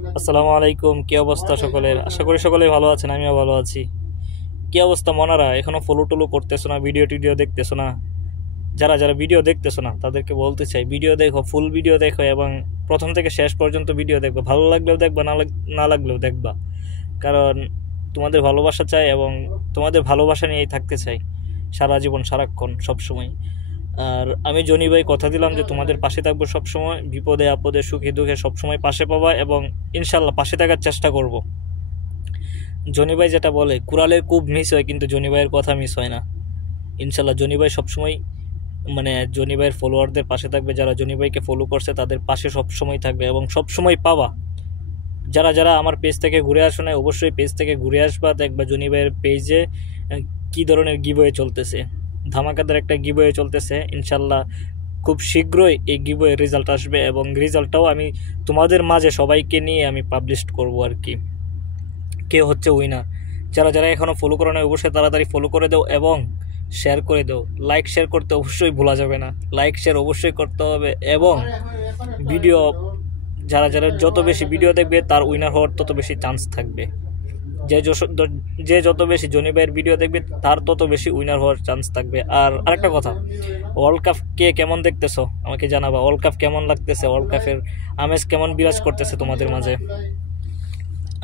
আসসালামু আলাইকুম, কি অবস্থা সকলের? আশা করি সকলেই ভালো আছেন, আমিও ভালো আছি। কি অবস্থা মনারা? এখনো ফলো টলো করতেছো না, ভিডিও টিডিও দেখতেছো না? যারা যারা ভিডিও দেখতেছো না তাদেরকে বলতে চাই, ভিডিও দেখো, ফুল ভিডিও দেখো এবং প্রথম থেকে শেষ পর্যন্ত ভিডিও দেখবা। ভালো লাগলেও দেখবা, না লাগলেও দেখবা। কারণ তোমাদের ভালোবাসা চাই এবং তোমাদের ভালোবাসা নিয়েই থাকতে চাই সারা জীবন, সারাক্ষণ, সবসময়। আর আমি জনি ভাই কথা দিলাম যে তোমাদের পাশে থাকবো সবসময়, বিপদে আপদে সুখে দুঃখে সবসময় পাশে পাবা এবং ইনশাল্লাহ পাশে থাকার চেষ্টা করব। জনি ভাই যেটা বলে, কুড়ালের কূপ মিস হয় কিন্তু জনি ভাইয়ের কথা মিস হয় না। ইনশাল্লাহ জনি ভাই সবসময় জনি ভাইয়ের ফলোয়ারদের পাশে থাকবে, যারা জনি ভাইকে ফলো করছে তাদের পাশে সবসময় থাকবে এবং সবসময় পাবা। যারা যারা আমার পেজ থেকে ঘুরে আসো না, অবশ্যই পেজ থেকে ঘুরে আসবা, দেখবা জনি ভাইয়ের পেজে কি ধরনের গিভওয়ে চলতেছে। ধামাকাদার একটা গিভওয়ে চলতেছে, ইনশাল্লাহ খুব শীঘ্রই এই গিভওয়ে রেজাল্ট আসবে এবং রেজাল্টটাও আমি তোমাদের মাঝে সবাইকে নিয়ে আমি পাবলিশ করব আর কি, কে হচ্ছে উইনার। যারা যারা এখনও ফলো করো না অবশ্যই তাড়াতাড়ি ফলো করে দাও এবং শেয়ার করে দাও। লাইক শেয়ার করতে অবশ্যই ভোলা যাবে না, লাইক শেয়ার অবশ্যই করতে হবে। এবং ভিডিও, যারা যারা যত বেশি ভিডিও দেখবে তার উইনার হওয়ার তত বেশি চান্স থাকবে। যে যত বেশি জনি ভাইয়ের ভিডিও দেখবে তার তত বেশি উইনার হওয়ার চান্স থাকবে। আর আরেকটা কথা, ওয়ার্ল্ড কাপ কে কেমন দেখতেছো আমাকে জানাবা। ওয়ার্ল্ড কাপ কেমন লাগতেছে, ওয়ার্ল্ড কাপের আমেজ কেমন বিরাজ করতেছে তোমাদের মাঝে?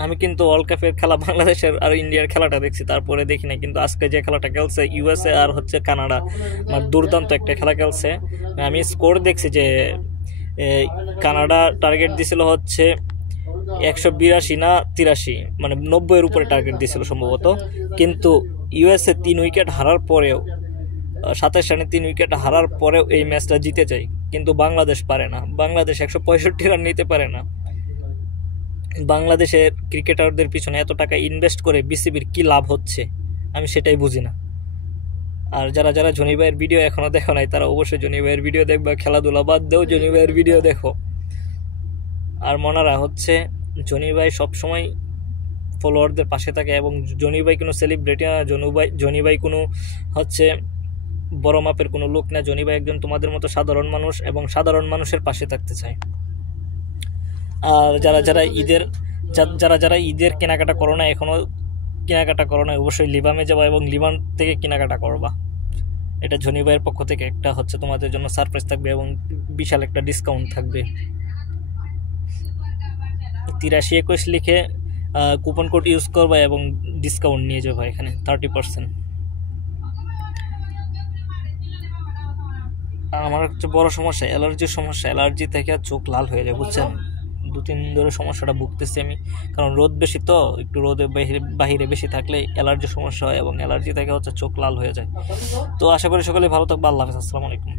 আমি কিন্তু ওয়ার্ল্ড কাপের খেলা বাংলাদেশের আর ইন্ডিয়ার খেলাটা দেখছি, তারপরে দেখি না। কিন্তু আজকে যে খেলাটা খেলছে ইউএসএ আর হচ্ছে কানাডা, মানে দুর্দান্ত একটা খেলা খেলছে। আমি স্কোর দেখছি যে কানাডা টার্গেট দিছিল হচ্ছে 182 না 83, মানে 90-এর উপরে টার্গেট দিয়েছিল সম্ভবত। কিন্তু ইউএসএ 3 উইকেট হারার পরেও, 27 রানে 3 উইকেট হারার পরেও এই ম্যাচটা জিতে যায়। কিন্তু বাংলাদেশ পারে না, বাংলাদেশ 165 রান নিতে পারে না। বাংলাদেশের ক্রিকেটারদের পিছনে এত টাকা ইনভেস্ট করে বিসিবির কি লাভ হচ্ছে, আমি সেটাই বুঝি না। আর যারা যারা জনি ভাইয়ের ভিডিও এখনো দেখো নাই তারা অবশ্যই জনি ভাইয়ের ভিডিও দেখবা, খেলাধুলা বাদ দেও, জনি ভাইয়ের ভিডিও দেখো। আর মনারা হচ্ছে জনি ভাই সবসময় ফলোয়ারদের পাশে থাকে এবং জনি ভাই কোনো সেলিব্রিটি না, জনি ভাই কোনো হচ্ছে বড় মাপের কোনো লোক না। জনি ভাই একজন তোমাদের মতো সাধারণ মানুষ এবং সাধারণ মানুষের পাশে থাকতে চায়। আর যারা যারা ঈদের কেনাকাটা করো না, এখনও কেনাকাটা করো না, অবশ্যই লিবামে যাবা এবং লিবাম থেকে কেনাকাটা করবা। এটা জনি ভাইয়ের পক্ষ থেকে একটা হচ্ছে তোমাদের জন্য সারপ্রাইজ থাকবে এবং বিশাল একটা ডিসকাউন্ট থাকবে। 8321 লিখে কুপন কোড ইউজ করবা এবং ডিসকাউন্ট নিয়ে যাবো এখানে 30%। আর আমার হচ্ছে বড় সমস্যা অ্যালার্জির সমস্যা, অ্যালার্জি থেকে চোখ লাল হয়ে যায়, বুঝছেন? 2-3 দিন ধরে সমস্যাটা ভুগতেছি আমি, কারণ রোদ বেশি, তো একটু রোদে বাহিরে বেশি থাকলে অ্যালার্জির সমস্যা হয় এবং অ্যালার্জি থেকে হচ্ছে চোখ লাল হয়ে যায়। তো আশা করি সকলে ভালো থাকবে। আল্লাহ হাফেজ, আসসালামু আলাইকুম।